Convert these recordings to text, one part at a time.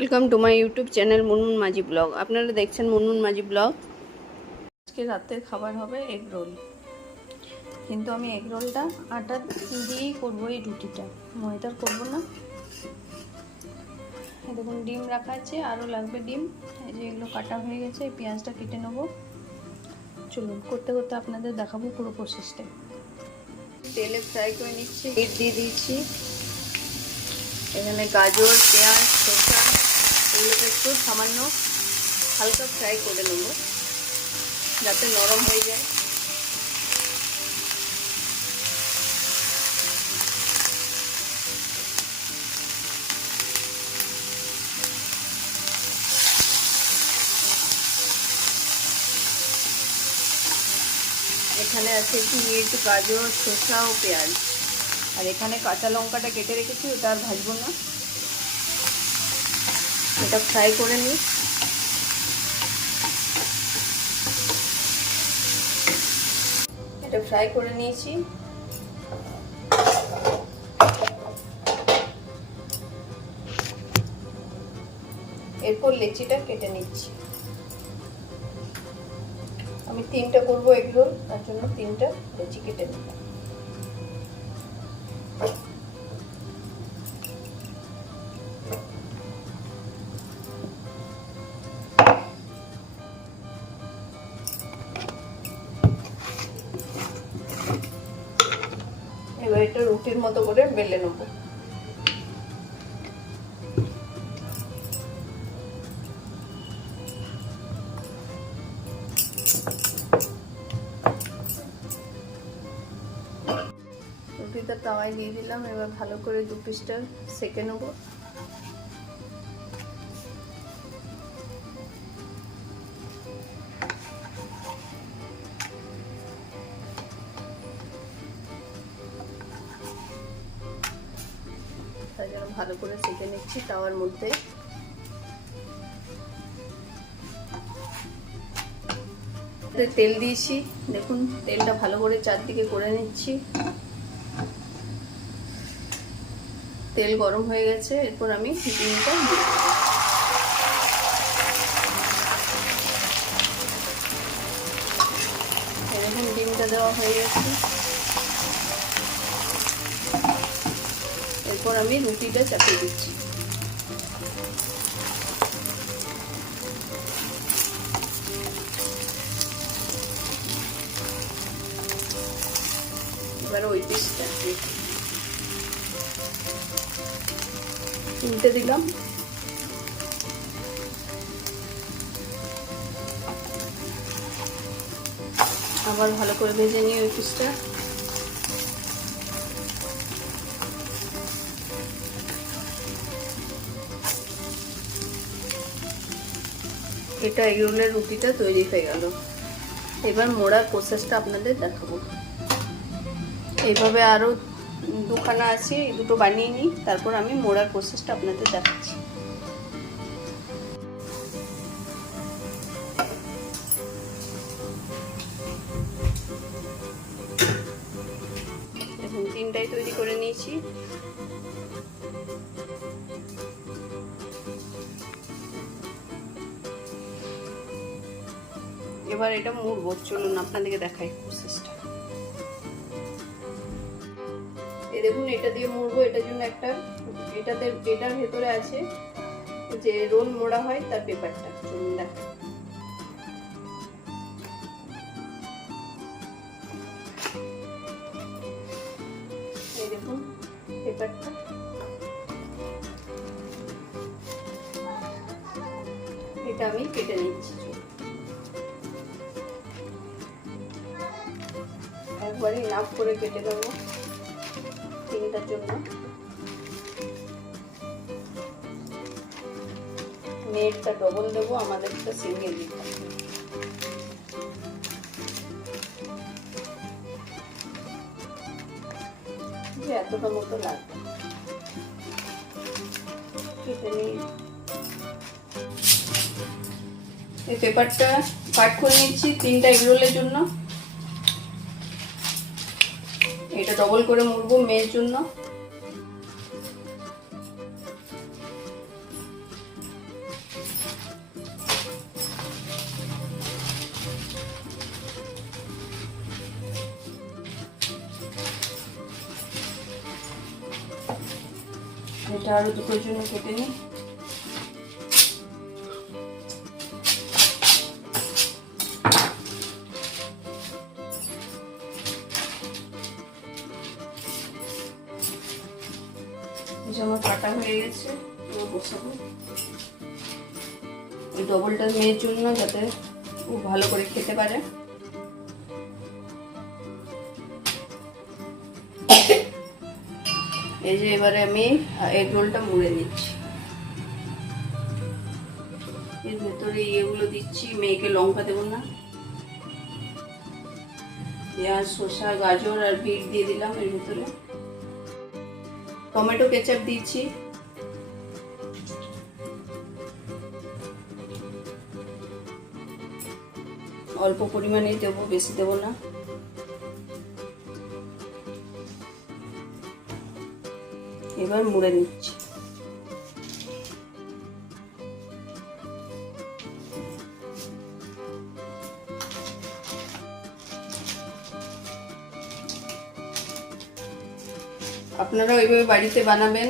Welcome to my YouTube channel Munmun Majhi blog. আপনারা দেখছেন Munmun Majhi blog. আজকে রাতের খাবার হবে এগ রোল, কিন্তু আমি এগ রোলটা আটা দিয়েই করবো। এই রুটিটা ময়দার করবো না। দেখুন ডিম রাখা আছে, আরও লাগবে ডিম। এই যে এগুলো কাটা হয়ে গেছে, এই পেঁয়াজটা কেটে নেবো। চলুন করতে করতে আপনাদের দেখাবো পুরো প্রসেসটা। তেলে ফ্রাই করে নিচ্ছি, হিট দিয়ে দিয়েছি। এখানে গাজর, পেঁয়াজ, শসা এগুলোকে একটু সামান্য হালকা ফ্রাই করে নেব যাতে নরম হয়ে যায়। এখানে আছে বিট, গাজর, শসা ও পেঁয়াজ। আর এখানে কাঁচা লঙ্কাটা কেটে রেখেছি, ওটা আর ভাজবো না, এটা ফ্রাই করে নিই। এটা ফ্রাই করে নিয়েছি। এরপর লেচিটা কেটে নিচ্ছি। আমি 3টা করবো এগ রোল, তার জন্য 3টা লেচি কেটে নিলাম। এবার এটা রুটির মতো করে বেলে নেব। রুটিটা তাওয়ায় দিয়ে দিলাম। এবার ভালো করে 2 পিসটা সেঁকে নেব। তাই জন্য ভালো করে সেঁকে নিচ্ছি তাওয়ার মধ্যে। তেল দিয়েছি, দেখুন তেলটা ভালো করে চারদিকে করে নিচ্ছি। তেল গরম হয়ে গেছে, এরপর আমি ডিমটা দিয়ে দেব। দেখুন ডিমটা দেওয়া হয়ে গেছে। এরপর আমি রুটিটা চাপিয়ে দিচ্ছি। এবার ওই পিসটা উল্টে দিলাম। আবার ভালো করে ভেজে নিই ওই পিসটা। এটা এগ রোলের রুটিটা তৈরি হয়ে গেল। এবার মোড়ার প্রসেসটা আপনাদের দেখাবো। এইভাবে আরও 2খানা আছে, এই দুটো বানিয়ে নিই, তারপর আমি মোড়ার প্রসেসটা আপনাদের দেখাচ্ছি। এখন 3টাই তৈরি করে নিয়েছি। এবার এটা মুড়বো, চলুন আপনাদেরকে দেখাই প্রসেসটা। এই দেখুন এটা দিয়ে মুড়বো। এটার জন্য এটার ভেতরে আছে যে রোল মোড়া হয় তার পেপারটা, চলুন দেখাই। এই দেখুন পেপারটা। এটা আমি কেটে নিচ্ছি। একবারে নাপ করে কেটে দেবো 3টার জন্য। নেটটা ডবল দেবো, আমাদেরটা সিঙ্গেল দিতে হবে। যে এতটা মতো লাগবে কেটে নিই। এই পেপারটা কাট করে নিচ্ছি 3টা এগ রোলের জন্য। এটা ডবল করে মুড়বো মেয়ের জন্য। এটা আরও দুটোর জন্য কেটে নিই। আমার কাটা হয়ে গেছে, বসাবো। ওই ডবলটা মেয়ের জন্য, যাতে ও ভালো করে খেতে পারে। এই যে এবারে আমি এগ রোলটা মুড়ে নিচ্ছি। এর ভেতরে ইয়েগুলো দিচ্ছি, মেয়েকে লঙ্কা দেবো না, পেঁয়াজ, শসা, গাজর আর বিট দিয়ে দিলাম। এর ভেতরে টমেটো কেচাপ দিচ্ছি। অল্প পরিমাণেই দেবো, বেশি দেবো না। এবার মুড়ে নিচ্ছি। আপনারা ওইভাবে বাড়িতে বানাবেন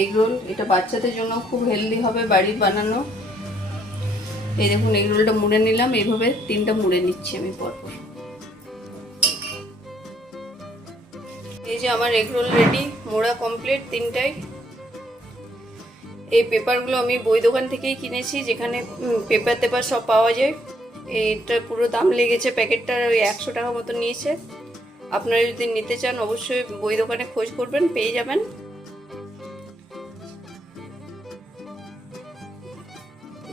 এগ রোল। এটা বাচ্চাদের জন্য খুব হেলদি হবে, বাড়ির বানানো। এই দেখুন এগ রোলটা মুড়ে নিলাম, এইভাবে 3টা মুড়ে নিচ্ছি আমি পরপর। এই যে আমার এগ রোল রেডি, মোড়া কমপ্লিট 3টাই। এই পেপারগুলো আমি বই দোকান থেকেই কিনেছি, যেখানে পেপার টেপার সব পাওয়া যায়। এইটা পুরো দাম লেগেছে, প্যাকেটটা ওই 100 টাকা মতো নিয়েছে। আপনারা যদি নিতে চান অবশ্যই বই দোকানে খোঁজ করবেন, পেয়ে যাবেন।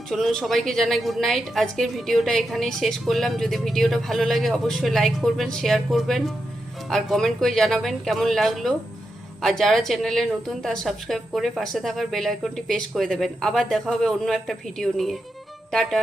চলুন সবাইকে জানাই গুড নাইট। আজকের ভিডিওটা এখানেই শেষ করলাম। যদি ভিডিওটা ভালো লাগে অবশ্যই লাইক করবেন, শেয়ার করবেন আর কমেন্ট করে জানাবেন কেমন লাগলো। আর যারা চ্যানেলে নতুন তারা সাবস্ক্রাইব করে পাশে থাকার বেল আইকনটি প্রেস করে দেবেন। আবার দেখা হবে অন্য একটা ভিডিও নিয়ে। টাটা।